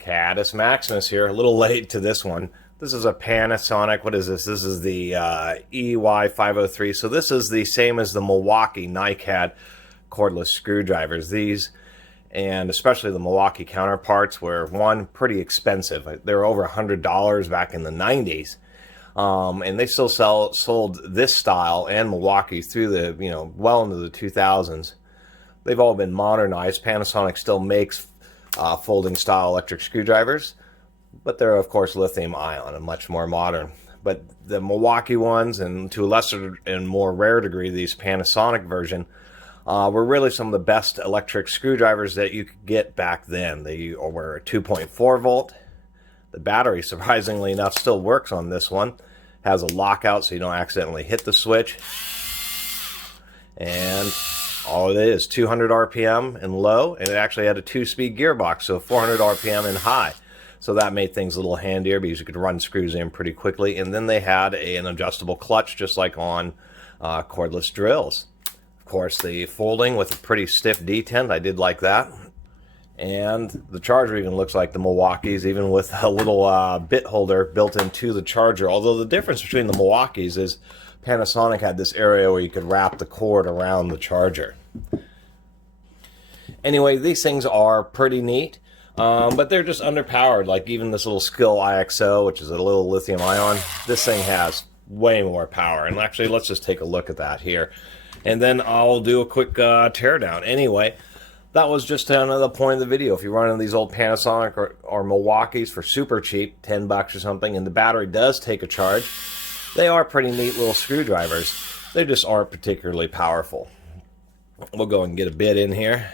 Catus Maximus here, a little late to this one. This is a Panasonic, what is this? This is the EY503, so this is the same as the Milwaukee NiCad cordless screwdrivers. These, and especially the Milwaukee counterparts, were, one, pretty expensive. They were over $100 back in the 90s. And they still sold this style and Milwaukee through the, well into the 2000s. They've all been modernized. Panasonic still makes folding style electric screwdrivers, but they're of course lithium ion and much more modern. But the Milwaukee ones, and to a lesser and more rare degree these Panasonic version, were really some of the best electric screwdrivers that you could get back then. They were a 2.4 volt. The battery, surprisingly enough, still works on this one. Has a lockout so you don't accidentally hit the switch. And all it is, 200 RPM in low, and it actually had a 2-speed gearbox, so 400 RPM in high. So that made things a little handier because you could run screws in pretty quickly. And then they had an adjustable clutch, just like on cordless drills. Of course, the folding with a pretty stiff detent, I did like that. And the charger even looks like the Milwaukee's, even with a little bit holder built into the charger. Although the difference between the Milwaukee's is Panasonic had this area where you could wrap the cord around the charger. Anyway, these things are pretty neat, but they're just underpowered. Like even this little Skill IXO, which is a little lithium ion, this thing has way more power. And actually, let's just take a look at that here. And then I'll do a quick teardown. Anyway, that was just another point of the video. If you're running these old Panasonic or Milwaukee's for super cheap, 10 bucks or something, and the battery does take a charge, they are pretty neat little screwdrivers. They just aren't particularly powerful. We'll go and get a bit in here.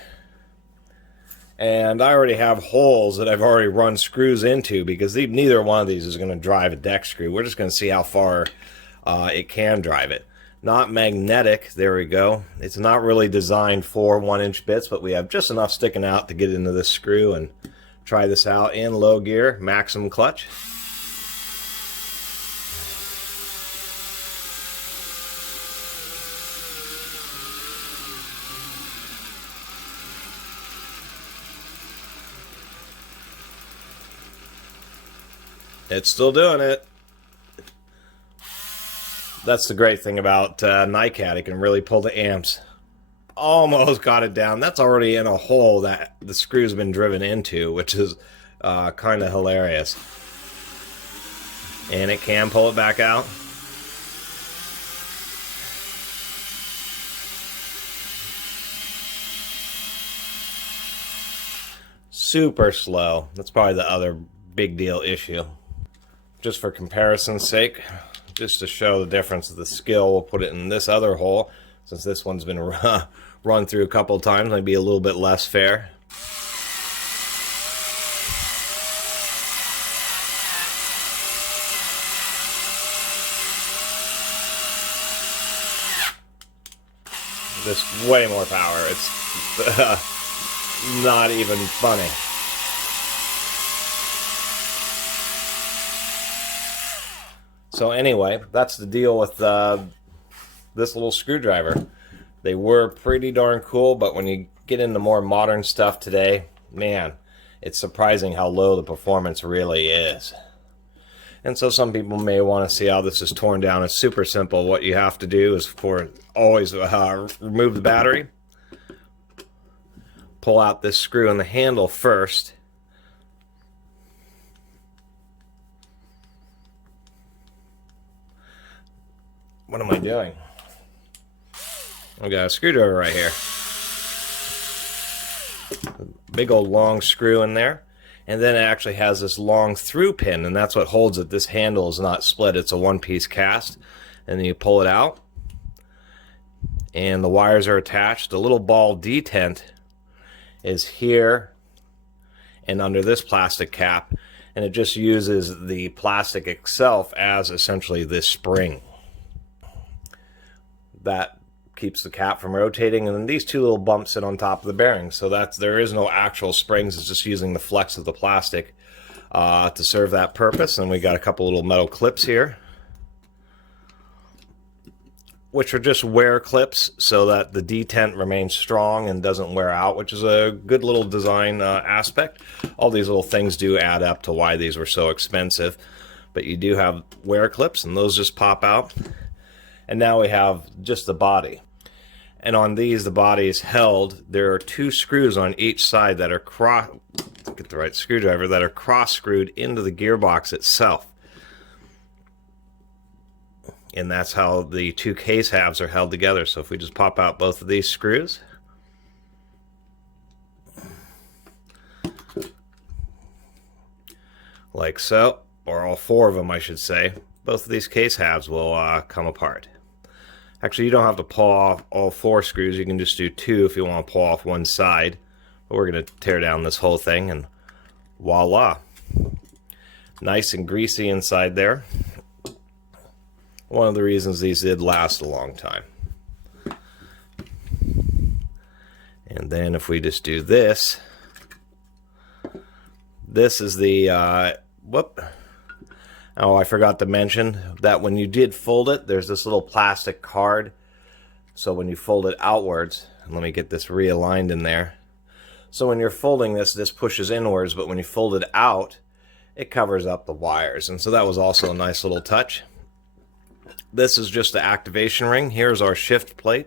And I already have holes that I've already run screws into because neither one of these is going to drive a deck screw. We're just going to see how far it can drive it. Not magnetic, there we go. It's not really designed for 1-inch bits, but we have just enough sticking out to get into this screw and try this out in low gear, Maximus clutch. It's still doing it. That's the great thing about NiCad. It can really pull the amps. Almost got it down. That's already in a hole that the screw's been driven into, which is kind of hilarious. And it can pull it back out. Super slow. That's probably the other big deal issue. Just for comparison's sake, just to show the difference of the skill, we'll put it in this other hole. Since this one's been run through a couple of times, might be a little bit less fair. Just way more power. It's not even funny. So anyway, that's the deal with this little screwdriver. They were pretty darn cool, but when you get into more modern stuff today, man, it's surprising how low the performance really is. And so some people may want to see how this is torn down. It's super simple. What you have to do is always remove the battery, pull out this screw in the handle first, what am I doing? I got a screwdriver right here. Big old long screw in there. And then it actually has this long through pin, and that's what holds it. This handle is not split. It's a one-piece cast. And then you pull it out, and the wires are attached. The little ball detent is here and under this plastic cap, and it just uses the plastic itself as essentially this spring. That keeps the cap from rotating, and then these two little bumps sit on top of the bearing, so there is no actual springs. It's just using the flex of the plastic to serve that purpose. And we got a couple little metal clips here, which are just wear clips so that the detent remains strong and doesn't wear out, which is a good little design aspect. All these little things do add up to why these were so expensive. But you do have wear clips, and those just pop out. And now we have just the body. And on these, the body is held. There are 2 screws on each side that are get the right screwdriver, that are cross-screwed into the gearbox itself. And that's how the 2 case halves are held together. So if we just pop out both of these screws, like so, or all 4 of them I should say, both of these case halves will come apart. Actually, you don't have to pull off all 4 screws. You can just do 2 if you want to pull off one side. But we're going to tear down this whole thing, and voila. Nice and greasy inside there. One of the reasons these did last a long time. And then if we just do this, this is the, oh, I forgot to mention that when you did fold it, there's this little plastic card. So when you fold it outwards, let me get this realigned in there. So when you're folding this, this pushes inwards, but when you fold it out, it covers up the wires. And so that was also a nice little touch. This is just the activation ring. Here's our shift plate.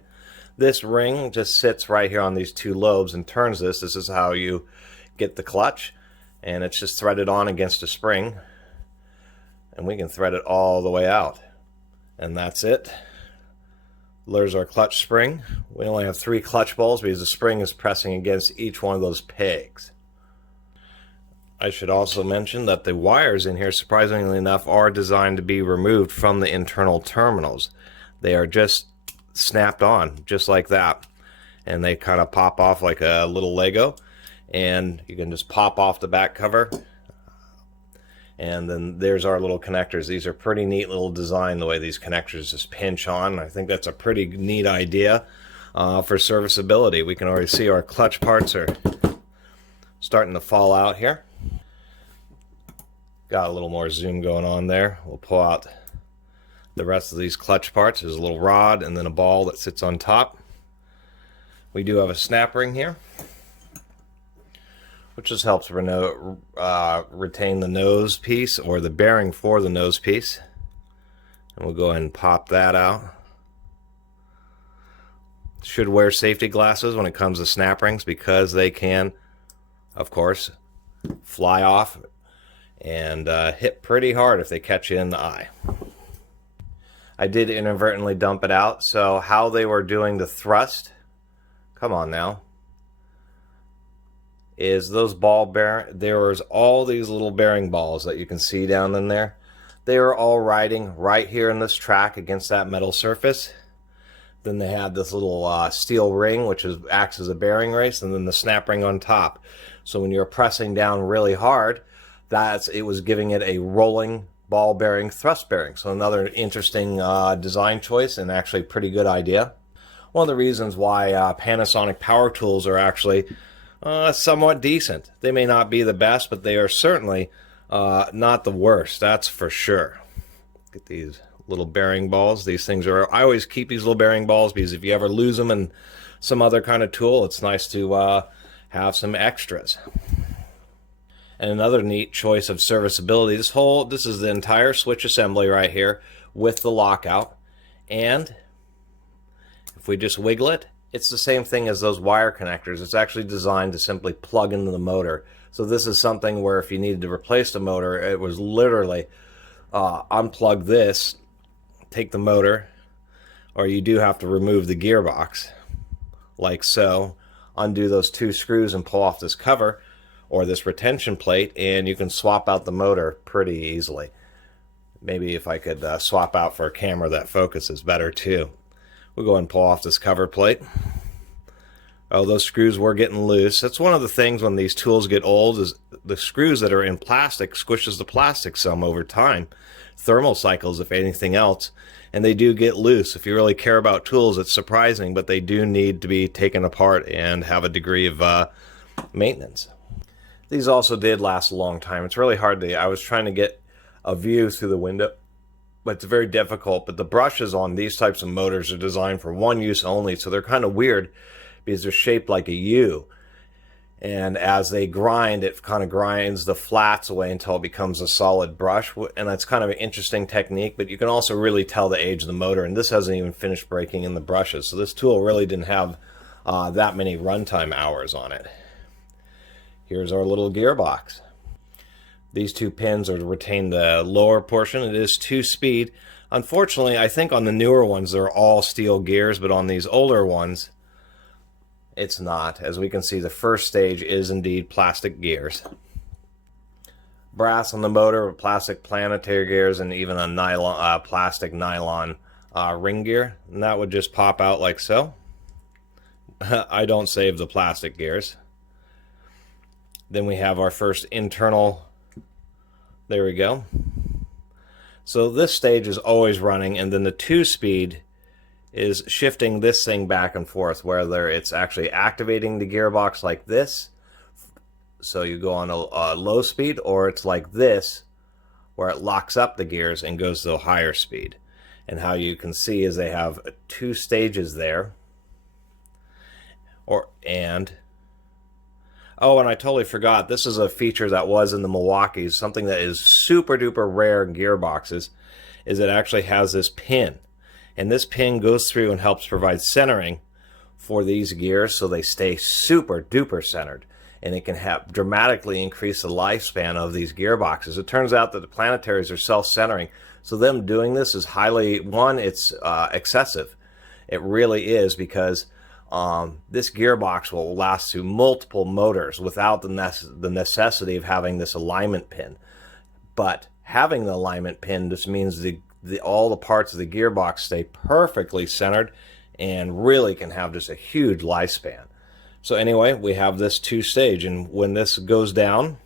This ring just sits right here on these 2 lobes and turns this. This is how you get the clutch. And it's just threaded on against a spring. And we can thread it all the way out. And that's it. There's our clutch spring. We only have 3 clutch balls because the spring is pressing against each one of those pegs. I should also mention that the wires in here, surprisingly enough, are designed to be removed from the internal terminals. They are just snapped on, just like that. And they kind of pop off like a little Lego. And you can just pop off the back cover. And then there's our little connectors. These are pretty neat little design, the way these connectors just pinch on. I think that's a pretty neat idea for serviceability. We can already see our clutch parts are starting to fall out here. Got a little more zoom going on there. We'll pull out the rest of these clutch parts. There's a little rod and then a ball that sits on top. We do have a snap ring here, which just helps retain the nose piece, or the bearing for the nose piece. And we'll go ahead and pop that out. Should wear safety glasses when it comes to snap rings, because they can, of course, fly off and hit pretty hard if they catch you in the eye. I did inadvertently dump it out, so how they were doing the thrust, come on now, is those ball bearing, there was all these little bearing balls that you can see down in there. They were all riding right here in this track against that metal surface. Then they had this little steel ring, which acts as a bearing race, and then the snap ring on top. So when you're pressing down really hard, it was giving it a rolling ball bearing thrust bearing. So another interesting design choice, and actually pretty good idea. One of the reasons why Panasonic power tools are actually somewhat decent. They may not be the best, but they are certainly not the worst, that's for sure. Get these little bearing balls. These things are, I always keep these little bearing balls because if you ever lose them in some other kind of tool, it's nice to have some extras. And another neat choice of serviceability, this is the entire switch assembly right here with the lockout. And if we just wiggle it, it's the same thing as those wire connectors. It's actually designed to simply plug into the motor. So this is something where if you needed to replace the motor, it was literally unplug this, take the motor, or you do have to remove the gearbox, like so, undo those 2 screws and pull off this cover or this retention plate, and you can swap out the motor pretty easily. Maybe if I could swap out for a camera that focuses better too. We'll go ahead and pull off this cover plate. Oh, those screws were getting loose. That's one of the things when these tools get old, is the screws that are in plastic squishes the plastic some over time. Thermal cycles, if anything else, and they do get loose. If you really care about tools, it's surprising, but they do need to be taken apart and have a degree of maintenance. These also did last a long time. It's really hard to, I was trying to get a view through the window but it's very difficult. But the brushes on these types of motors are designed for one use only, so they're kind of weird because they're shaped like a U. And as they grind, it kind of grinds the flats away until it becomes a solid brush. And that's kind of an interesting technique, but you can also really tell the age of the motor. And this hasn't even finished breaking in the brushes. So this tool really didn't have that many runtime hours on it. Here's our little gearbox. These two pins are to retain the lower portion. It is 2-speed. Unfortunately, I think on the newer ones, they're all steel gears, but on these older ones, it's not. As we can see, the first stage is indeed plastic gears. Brass on the motor, plastic planetary gears, and even a nylon, plastic nylon ring gear. And that would just pop out like so. I don't save the plastic gears. Then we have our first internal. There we go. So this stage is always running, and then the 2-speed is shifting this thing back and forth, whether it's actually activating the gearbox like this, so you go on a low speed, or it's like this, where it locks up the gears and goes to a higher speed. And how you can see is they have 2 stages there. Oh, and I totally forgot, this is a feature that was in the Milwaukee, something that is super duper rare in gearboxes, is it actually has this pin. And this pin goes through and helps provide centering for these gears so they stay super duper centered. And it can have dramatically increase the lifespan of these gearboxes. It turns out that the planetaries are self-centering. So them doing this is highly, one, it's excessive. It really is, because this gearbox will last through multiple motors without the necessity of having this alignment pin. But having the alignment pin just means all the parts of the gearbox stay perfectly centered and really can have just a huge lifespan. So anyway, we have this 2-stage, and when this goes down,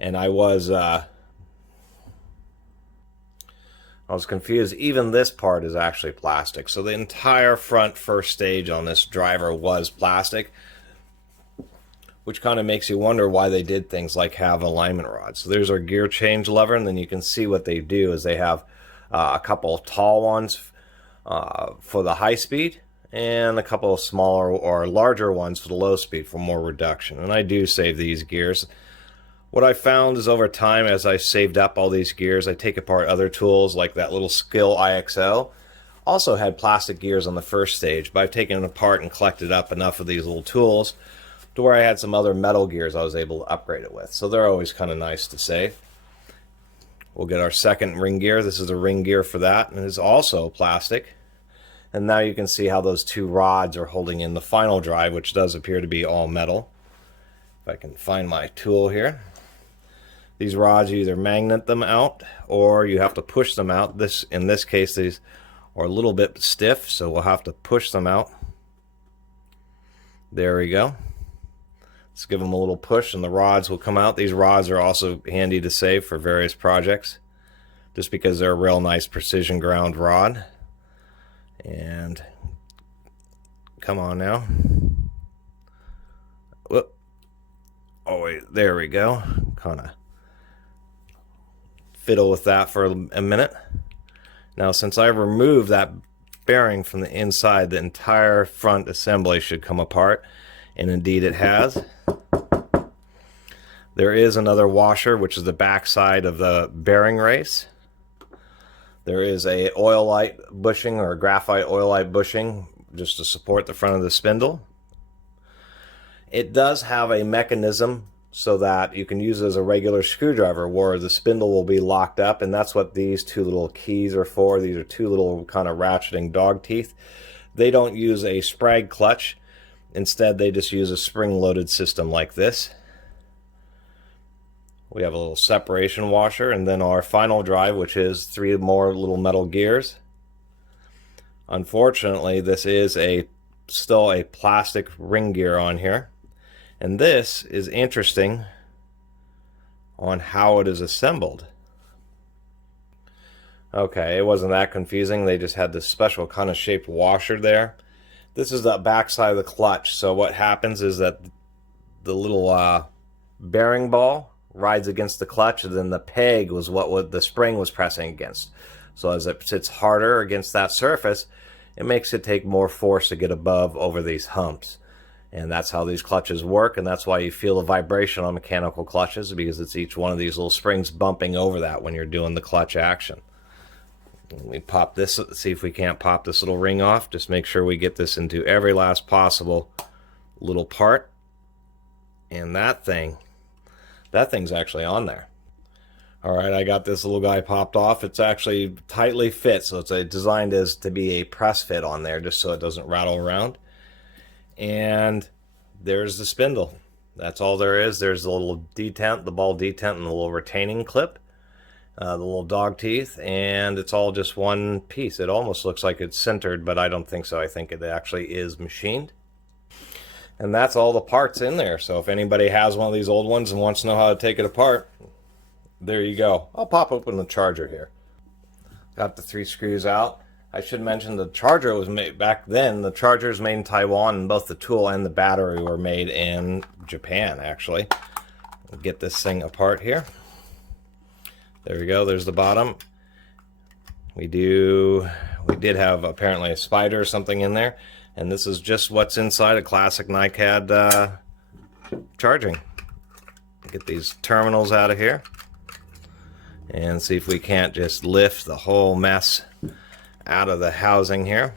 and I was confused, even this part is actually plastic. So the entire front first stage on this driver was plastic, which kind of makes you wonder why they did things like have alignment rods. So there's our gear change lever, and then you can see what they do is they have a couple of tall ones for the high speed, and a couple of smaller or larger ones for the low speed for more reduction. And I do save these gears. What I found is over time, as I saved up all these gears, I take apart other tools like that little Skill IXO. Also had plastic gears on the first stage, but I've taken it apart and collected up enough of these little tools to where I had some other metal gears I was able to upgrade it with. So they're always kind of nice to save. We'll get our second ring gear. This is a ring gear for that, and it's also plastic. And now you can see how those 2 rods are holding in the final drive, which does appear to be all metal. If I can find my tool here. These rods, you either magnet them out or you have to push them out. In this case, these are a little bit stiff, so we'll have to push them out. There we go. Let's give them a little push and the rods will come out. These rods are also handy to save for various projects, just because they're a real nice precision ground rod. And come on now. Whoop. Oh wait, there we go. Kind of fiddle with that for a minute. Now, since I removed that bearing from the inside, the entire front assembly should come apart, and indeed it has. There is another washer, which is the back side of the bearing race. There is a oilite bushing or graphite oilite bushing just to support the front of the spindle. It does have a mechanism so that you can use it as a regular screwdriver where the spindle will be locked up, and that's what these 2 little keys are for. These are 2 little kind of ratcheting dog teeth. They don't use a sprag clutch. Instead, they just use a spring-loaded system like this. We have a little separation washer, and then our final drive, which is 3 more little metal gears. Unfortunately, this is still a plastic ring gear on here. And this is interesting on how it is assembled. Okay, it wasn't that confusing. They just had this special kind of shaped washer there. This is the back side of the clutch. So what happens is that the little bearing ball rides against the clutch, and then the peg was what the spring was pressing against. So as it sits harder against that surface, it makes it take more force to get above over these humps. And that's how these clutches work, and that's why you feel the vibration on mechanical clutches, because it's each one of these little springs bumping over that when you're doing the clutch action. We pop this, see if we can't pop this little ring off. Just make sure we get this into every last possible little part. And that thing's actually on there. Alright, I got this little guy popped off. It's actually tightly fit, so it's designed as to be a press fit on there, just so it doesn't rattle around. And there's the spindle. That's all there is. There's the little detent, the ball detent, and the little retaining clip, the little dog teeth, and it's all just one piece. It almost looks like it's centered, but I don't think so. I think it actually is machined. And that's all the parts in there. So if anybody has one of these old ones and wants to know how to take it apart, there you go. I'll pop open the charger here. Got the 3 screws out. I should mention the charger was made back then. The charger is made in Taiwan, and both the tool and the battery were made in Japan, actually. We'll get this thing apart here. There we go. There's the bottom. We did have apparently a spider or something in there, and this is just what's inside a classic NiCad charging. Get these terminals out of here and see if we can't just lift the whole mess out of the housing here.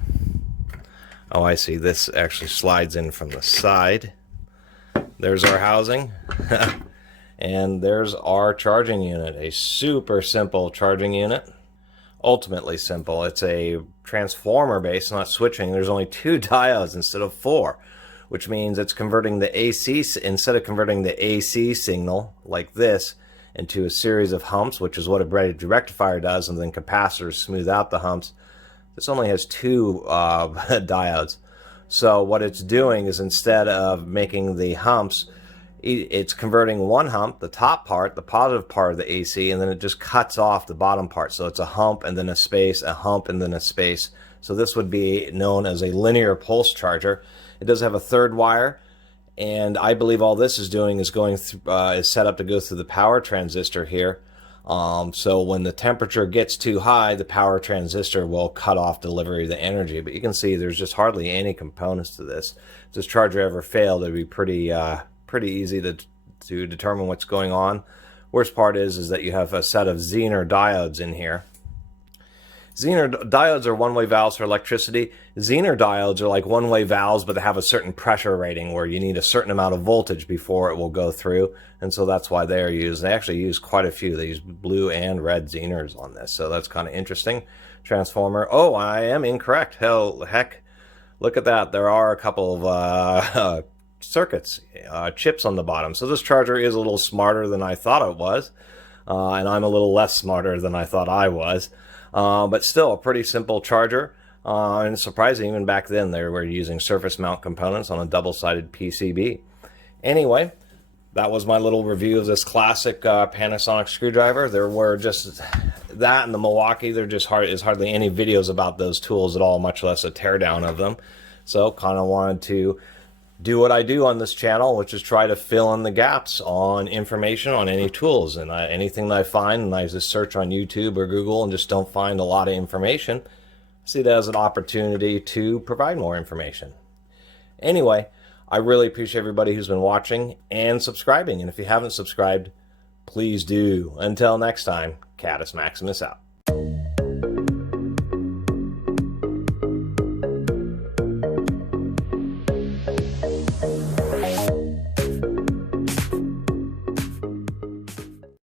Oh, I see. This actually slides in from the side. There's our housing. And there's our charging unit. A super simple charging unit. Ultimately simple. It's a transformer base, not switching. There's only 2 diodes instead of 4, which means it's converting the AC, instead of converting the AC signal like this into a series of humps, which is what a bridge rectifier does, and then capacitors smooth out the humps. This only has 2 diodes. So what it's doing is, instead of making the humps, it's converting one hump, the top part, the positive part of the AC, and then it just cuts off the bottom part. So it's a hump and then a space, a hump and then a space. So this would be known as a linear pulse charger. It does have a 3rd wire, and I believe all this is doing is going through, is set up to go through the power transistor here. So when the temperature gets too high, the power transistor will cut off delivery of the energy. But you can see there's just hardly any components to this. If this charger ever failed, it'd be pretty easy to determine what's going on. Worst part is that you have a set of Zener diodes in here. Zener diodes are one-way valves for electricity. Zener diodes are like one-way valves, but they have a certain pressure rating where you need a certain amount of voltage before it will go through, and so that's why they are used. They actually use quite a few. They use blue and red Zeners on this, so that's kind of interesting. Transformer. Oh, I am incorrect. Heck, look at that. There are a couple of circuits, chips on the bottom. So this charger is a little smarter than I thought it was, and I'm a little less smarter than I thought I was. But still a pretty simple charger, and it's surprising even back then they were using surface mount components on a double-sided PCB. Anyway, that was my little review of this classic Panasonic screwdriver. There were just that and the Milwaukee. There just is hardly any videos about those tools at all, much less a teardown of them. So kind of wanted to do what I do on this channel, which is try to fill in the gaps on information on any tools. And anything that I find, and I just search on YouTube or Google and just don't find a lot of information, I see that as an opportunity to provide more information. Anyway, I really appreciate everybody who's been watching and subscribing. And if you haven't subscribed, please do. Until next time, Catus Maximus out.